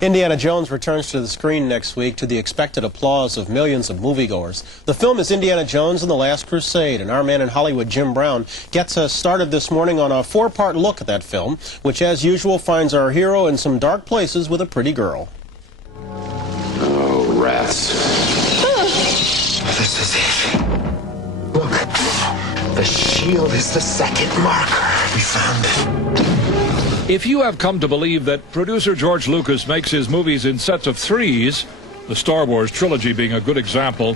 Indiana Jones returns to the screen next week to the expected applause of millions of moviegoers. The film is Indiana Jones and the Last Crusade, and our man in Hollywood, Jim Brown, gets us started this morning on a four-part look at that film, which as usual finds our hero in some dark places with a pretty girl. Oh, rats. This is it. Look, the shield is the second marker. We found it. If you have come to believe that producer George Lucas makes his movies in sets of threes, the Star Wars trilogy being a good example,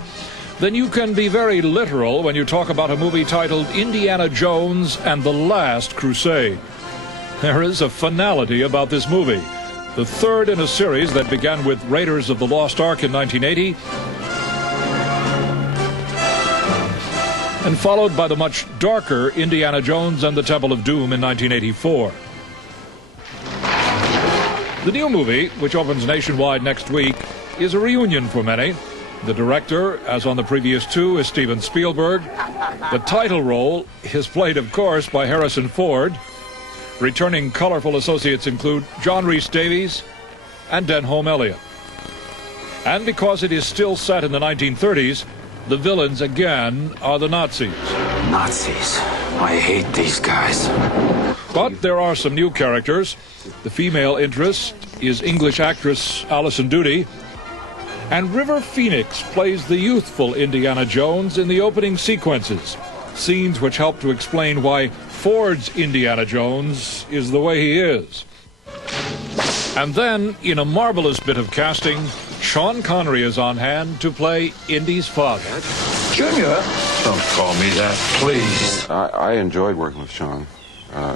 then you can be very literal when you talk about a movie titled Indiana Jones and the Last Crusade. There is a finality about this movie, the third in a series that began with Raiders of the Lost Ark in 1980 and followed by the much darker Indiana Jones and the Temple of Doom in 1984. The new movie, which opens nationwide next week, is a reunion for many. The director, as on the previous two, is Steven Spielberg. The title role is played, of course, by Harrison Ford. Returning colorful associates include John Rhys Davies and Denholm Elliott. And because it is still set in the 1930s, the villains again are the Nazis. Nazis. I hate these guys. But there are some new characters. The female interest is English actress Alison Doody, and River Phoenix plays the youthful Indiana Jones in the opening sequences, scenes which help to explain why Ford's Indiana Jones is the way he is. And then, in a marvelous bit of casting, Sean Connery is on hand to play Indy's father. Junior? Don't call me that, please. I enjoyed working with Sean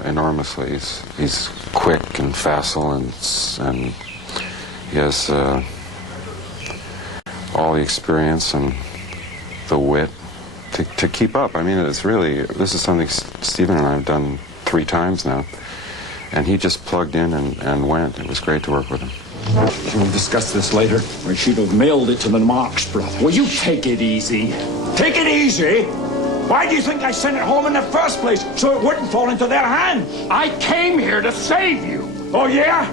enormously. He's quick and facile, and he has all the experience and the wit to keep up. I mean, this is something Stephen and I have done 3 times now, and he just plugged in and went. It was great to work with him. We'll discuss this later, or she'd have mailed it to the Marx brother. Will you take it easy? Take it easy? Why do you think I sent it home in the first place? So it wouldn't fall into their hands. I came here to save you. Oh, yeah?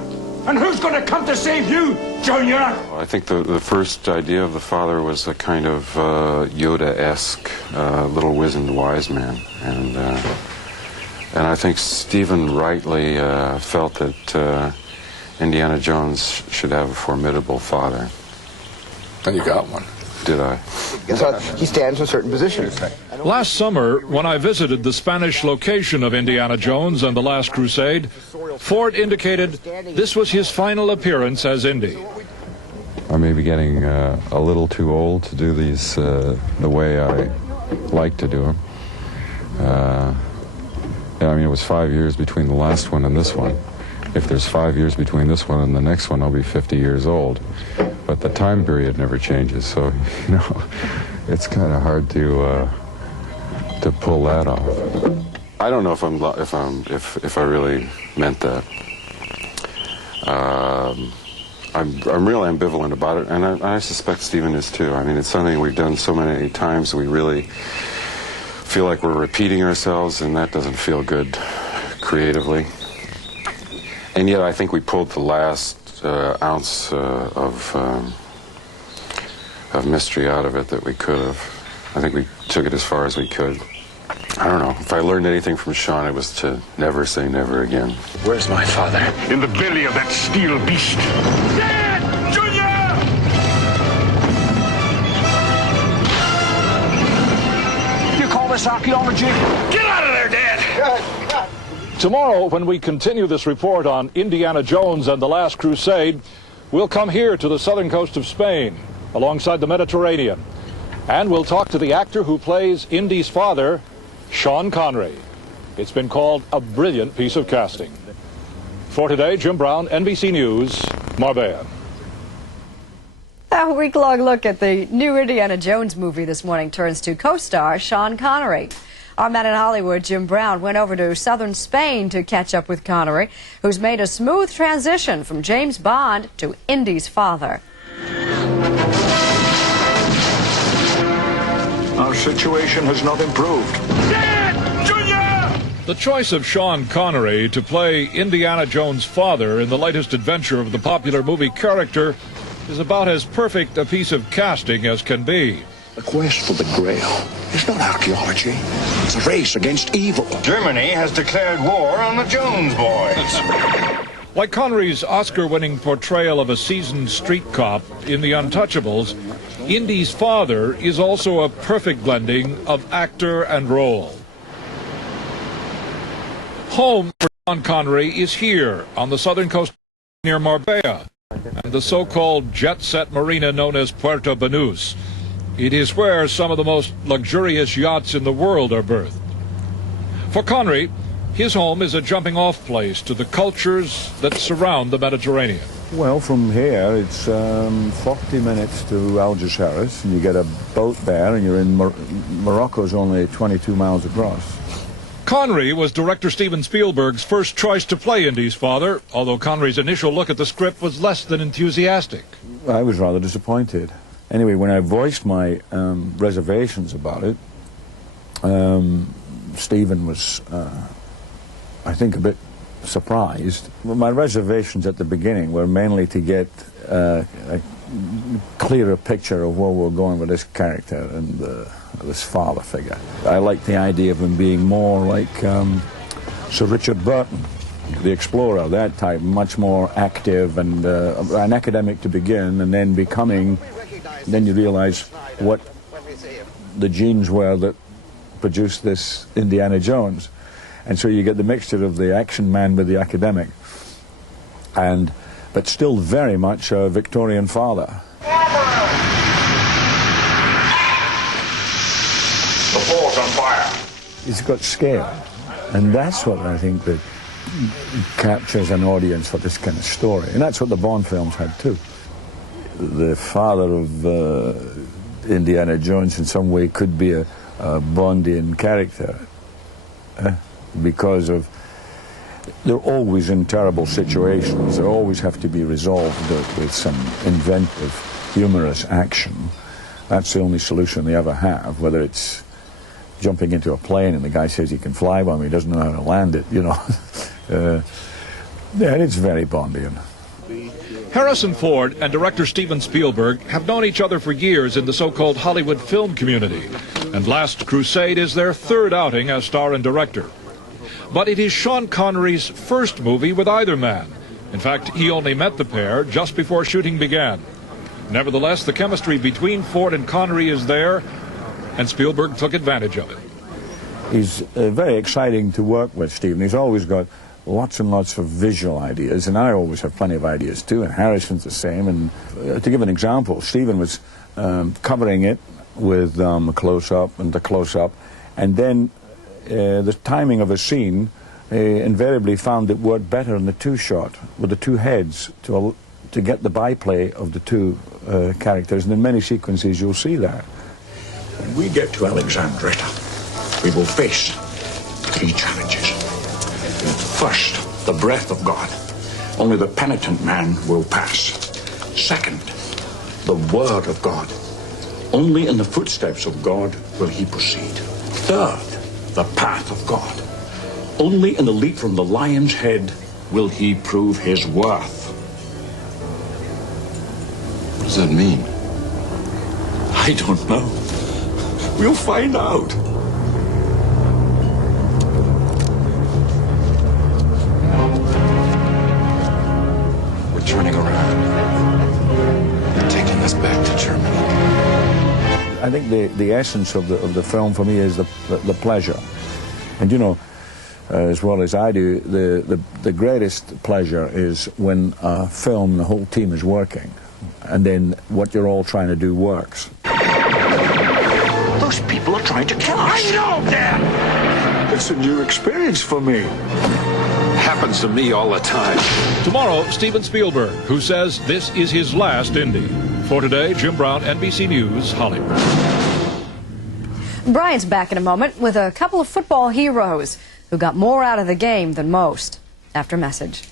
And who's going to come to save you, Junior? I think the first idea of the father was a kind of Yoda-esque little wizened wise man. And I think Stephen rightly felt that Indiana Jones should have a formidable father. And you got one. Did I? So he stands in certain positions. Last summer, when I visited the Spanish location of Indiana Jones and the Last Crusade, Ford indicated this was his final appearance as Indy. I may be getting a little too old to do these the way I like to do them. I mean, it was 5 years between the last one and this one. If there's 5 years between this one and the next one, I'll be 50 years old. But the time period never changes, so, you know, it's kind of hard to pull that off. I don't know if I really meant that. I'm real ambivalent about it, and I suspect Stephen is too. I mean, it's something we've done so many times, we really feel like we're repeating ourselves, and that doesn't feel good creatively. And yet I think we pulled the last ounce of mystery out of it that we could have. I think we took it as far as we could. I don't know. If I learned anything from Sean, it was to never say never again. Where's my father? In the belly of that steel beast. Dad! Junior! You call this archaeology? Get out of there, Dad! Tomorrow, when we continue this report on Indiana Jones and the Last Crusade, we'll come here to the southern coast of Spain, alongside the Mediterranean. And we'll talk to the actor who plays Indy's father, Sean Connery. It's been called a brilliant piece of casting. For today, Jim Brown, NBC News, Marbella. A week-long look at the new Indiana Jones movie this morning turns to co-star Sean Connery. Our man in Hollywood, Jim Brown, went over to southern Spain to catch up with Connery, who's made a smooth transition from James Bond to Indy's father. Our situation has not improved. Dad! Junior! The choice of Sean Connery to play Indiana Jones' father in the latest adventure of the popular movie character is about as perfect a piece of casting as can be. The quest for the Grail is not archaeology. It's a race against evil. Germany has declared war on the Jones boys. Like Connery's Oscar-winning portrayal of a seasoned street cop in The Untouchables, Indy's father is also a perfect blending of actor and role. Home for Sean Connery is here on the southern coast near Marbella and the so-called jet-set marina known as Puerto Banús. It is where some of the most luxurious yachts in the world are berthed. For Connery, his home is a jumping-off place to the cultures that surround the Mediterranean. Well, from here it's 40 minutes to Algeciras, and you get a boat there, and you're in Morocco's only 22 miles across. Connery was director Steven Spielberg's first choice to play Indy's father, although Connery's initial look at the script was less than enthusiastic. I was rather disappointed. Anyway, when I voiced my reservations about it, Steven was, I think, a bit surprised. My reservations at the beginning were mainly to get a clearer picture of where we're going with this character and this father figure. I liked the idea of him being more like Sir Richard Burton, the explorer, that type, much more active and an academic to begin, and then becoming, then you realize what the genes were that produced this Indiana Jones. And so you get the mixture of the action man with the academic, but still very much a Victorian father. The fort's on fire. He's got scale, and that's what I think that captures an audience for this kind of story. And that's what the Bond films had too. The father of Indiana Jones in some way could be a Bondian character because of they're always in terrible situations. They always have to be resolved with some inventive, humorous action. That's the only solution they ever have, whether it's jumping into a plane and the guy says he can fly one, he doesn't know how to land it, you know. Yeah, it's very Bondian. Harrison Ford and director Steven Spielberg have known each other for years in the so-called Hollywood film community, and Last Crusade is their third outing as star and director. But it is Sean Connery's first movie with either man. In fact, he only met the pair just before shooting began. Nevertheless, the chemistry between Ford and Connery is there, and Spielberg took advantage of it. He's very exciting to work with, Steven. He's always got lots and lots of visual ideas, and I always have plenty of ideas too, and Harrison's the same. And to give an example, Steven was covering it with a close-up and a close-up, and then the timing of a scene invariably found it worked better in the two-shot with the two heads to get the byplay of the two characters, and in many sequences you'll see that. When we get to Alexandria, we will face 3 challenges. First, the breath of God. Only the penitent man will pass. Second, the word of God. Only in the footsteps of God will he proceed. Third, the path of God. Only in the leap from the lion's head will he prove his worth. What does that mean? I don't know. We'll find out. We're turning around. We're taking us back to Germany. I think the essence of the film for me is the pleasure. And you know, as well as I do, the greatest pleasure is when a film, the whole team is working, and then what you're all trying to do works. Those people are trying to kill us. I know, Dad! It's a new experience for me. Happens to me all the time. Tomorrow, Steven Spielberg, who says this is his last Indy. For today, Jim Brown, NBC News, Hollywood. Brian's back in a moment with a couple of football heroes who got more out of the game than most. After message.